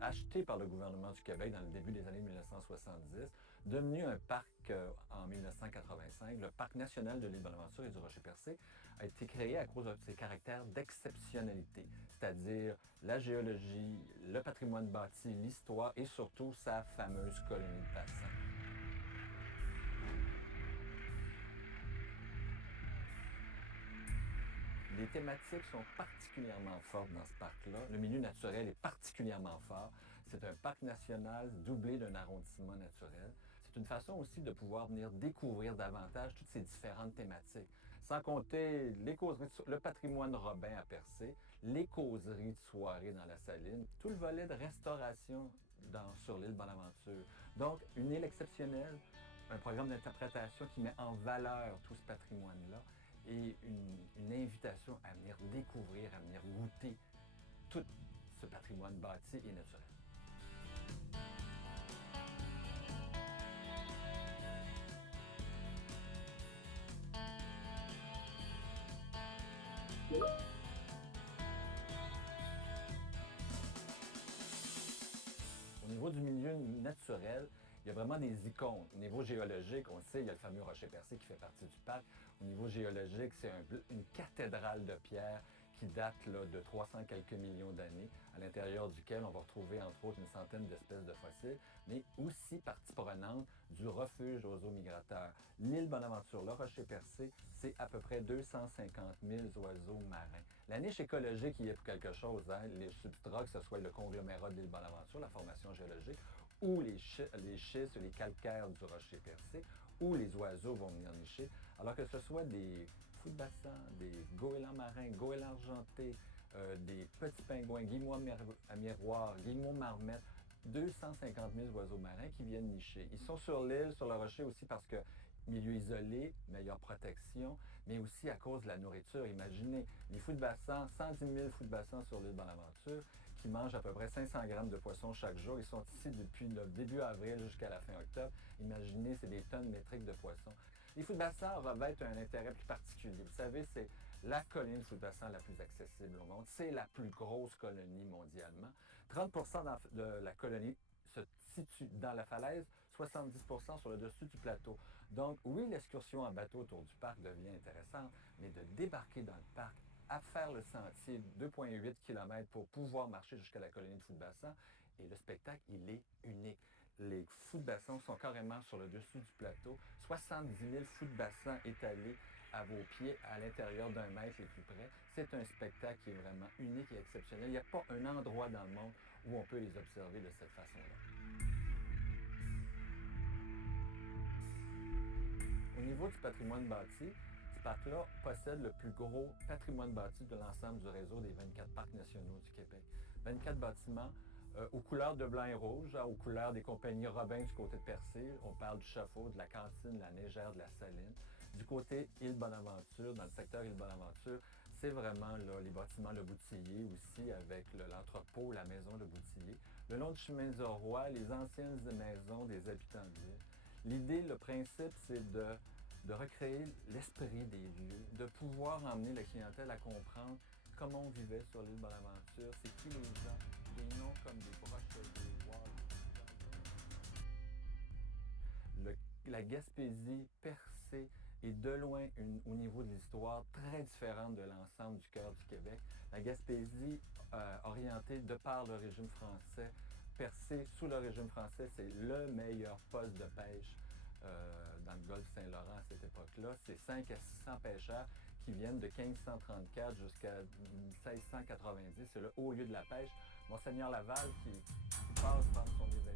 acheté par le gouvernement du Québec dans le début des années 1970, devenu un parc en 1985. Le Parc national de l'île Bonaventure et du Rocher-Percé a été créé à cause de ses caractères d'exceptionnalité, c'est-à-dire la géologie, le patrimoine bâti, l'histoire et surtout sa fameuse colonie de passants. Les thématiques sont particulièrement fortes dans ce parc-là. Le milieu naturel est particulièrement fort. C'est un parc national doublé d'un arrondissement naturel. C'est une façon aussi de pouvoir venir découvrir davantage toutes ces différentes thématiques. Sans compter les causeries, le patrimoine Robin à Percé, les causeries de soirée dans la Saline, tout le volet de restauration sur l'île Bonaventure. Donc, une île exceptionnelle, un programme d'interprétation qui met en valeur tout ce patrimoine-là et une invitation à venir découvrir, à venir goûter tout ce patrimoine bâti et naturel. Au niveau du milieu naturel, il y a vraiment des icônes. Au niveau géologique, on le sait, il y a le fameux Rocher-Percé qui fait partie du parc. Au niveau géologique, c'est une cathédrale de pierre qui date là, de 300 quelques millions d'années, à l'intérieur duquel on va retrouver entre autres une centaine d'espèces de fossiles, mais aussi partie prenante du refuge d'oiseaux migrateurs. L'île Bonaventure, le Rocher-Percé, c'est à peu près 250 000 oiseaux marins. La niche écologique y est pour quelque chose, hein? Les substrats, que ce soit le conglomérat de l'île Bonaventure, la formation géologique, ou les schistes, les calcaires du Rocher-Percé, où les oiseaux vont venir nicher, alors que ce soit des fous de bassin, des goélands marins, goélands argentés, des petits pingouins, guillemots à miroir, guillemots marmettes, 250 000 oiseaux marins qui viennent nicher. Ils sont sur l'île, sur le rocher aussi parce que milieu isolé, meilleure protection, mais aussi à cause de la nourriture. Imaginez, les fous de bassin, 110 000 fous de bassin sur l'île Bonaventure, qui mangent à peu près 500 grammes de poisson chaque jour. Ils sont ici depuis le début avril jusqu'à la fin octobre. Imaginez, c'est des tonnes métriques de poissons. Les fous de bassin revêtent un intérêt plus particulier. Vous savez, c'est la colonie de fous de bassin la plus accessible au monde. C'est la plus grosse colonie mondialement. 30 de la colonie se situe dans la falaise, 70 sur le dessus du plateau. Donc oui, l'excursion en bateau autour du parc devient intéressante, mais de débarquer dans le parc, à faire le sentier 2,8 km pour pouvoir marcher jusqu'à la colonie de fous de bassin, et le spectacle, il est unique. Les fous de bassin sont carrément sur le dessus du plateau, 70 000 fous de bassin étalés à vos pieds à l'intérieur d'un mètre les plus près. C'est un spectacle qui est vraiment unique et exceptionnel. Il n'y a pas un endroit dans le monde où on peut les observer de cette façon-là. Au niveau du patrimoine bâti, ce parc-là possède le plus gros patrimoine bâti de l'ensemble du réseau des 24 parcs nationaux du Québec. 24 bâtiments aux couleurs de blanc et rouge, aux couleurs des compagnies Robin du côté de Percé. On parle du Chafaud, de la Cantine, de la Neigère, de la Saline. Du côté Île-Bonaventure, dans le secteur Île-Bonaventure, c'est vraiment là, les bâtiments Le Boutillier aussi, avec l'entrepôt, la maison Le Boutillier. Le long du chemin du Roi, les anciennes maisons des habitants de l'île. L'idée, le principe, c'est de recréer l'esprit des lieux, de pouvoir emmener la clientèle à comprendre comment on vivait sur l'île Bonaventure, c'est qui les gens, des noms comme des broches, des walls. La Gaspésie, Percé, est de loin au niveau de l'histoire très différente de l'ensemble du cœur du Québec. La Gaspésie, orientée de par le régime français, Percé, sous le régime français, c'est le meilleur poste de pêche dans le golfe Saint-Laurent à cette époque-là. C'est 500 à 600 pêcheurs qui viennent de 1534 jusqu'à 1690. C'est le haut lieu de la pêche. Monseigneur Laval qui passe par son événement.